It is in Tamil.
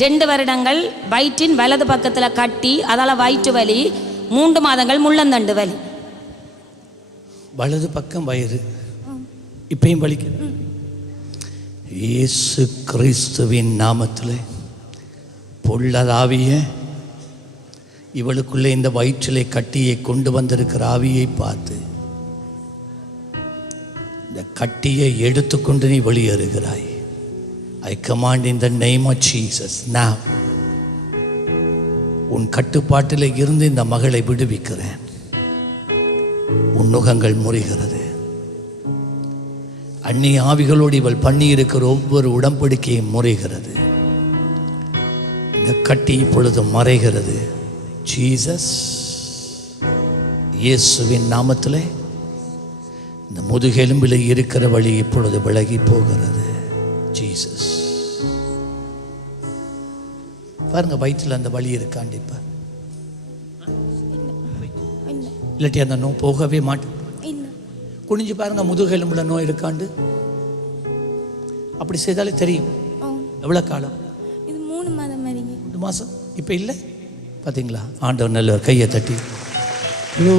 ரெண்டு வருடங்கள் வயிற்றின் வலது பக்கத்தில் கட்டி அதால் வயிற்று வலி மூன்று மாதங்கள் முள்ளந்தண்டு வலி. வலது பக்கம் வயிறு இப்பயும் வலிக்கு. இயேசு கிறிஸ்துவின் நாமத்தில் பொள்ளதாவிய இவளுக்குள்ளே இந்த வயிற்றிலே கட்டியை கொண்டு வந்திருக்கிற ஆவியை பார்த்து இந்த கட்டியை எடுத்துக்கொண்டு நீ வெளியேறுகிறாய். I command in the name of Jesus now உன் கட்டுப்பாட்டில் இருந்து இந்த மகளை விடுவிக்கிறேன். உன் நுகங்கள் முறிகிறது. அந்நிய ஆவிகளோடு இவள் பண்ணியிருக்கிற ஒவ்வொரு உடம்படிக்கையும் முறைகிறது. இந்த கட்டி இப்பொழுது மறைகிறது. ஜீசஸ் இயேசுவின் நாமத்திலே இந்த முதுகெலும்பில் இருக்கிற வழி இப்பொழுது விலகி போகிறது. ஜீசஸ் பாருங்க வயிற்றில் அந்த வழி இருக்காண்டி இப்ப. இல்லாட்டி அந்த நோய் போகவே மாட்டேன் குனிஞ்சு பாருங்க முதுகெலும்புல நோய் இருக்காண்டு. அப்படி செய்தாலே தெரியும். எவ்வளோ காலம்? இது மூணு மாதம் ரெண்டு மாதம் இப்போ இல்லை? பார்த்தீங்களா ஆண்டவர் நல்லவர் கையை தட்டி. ஓ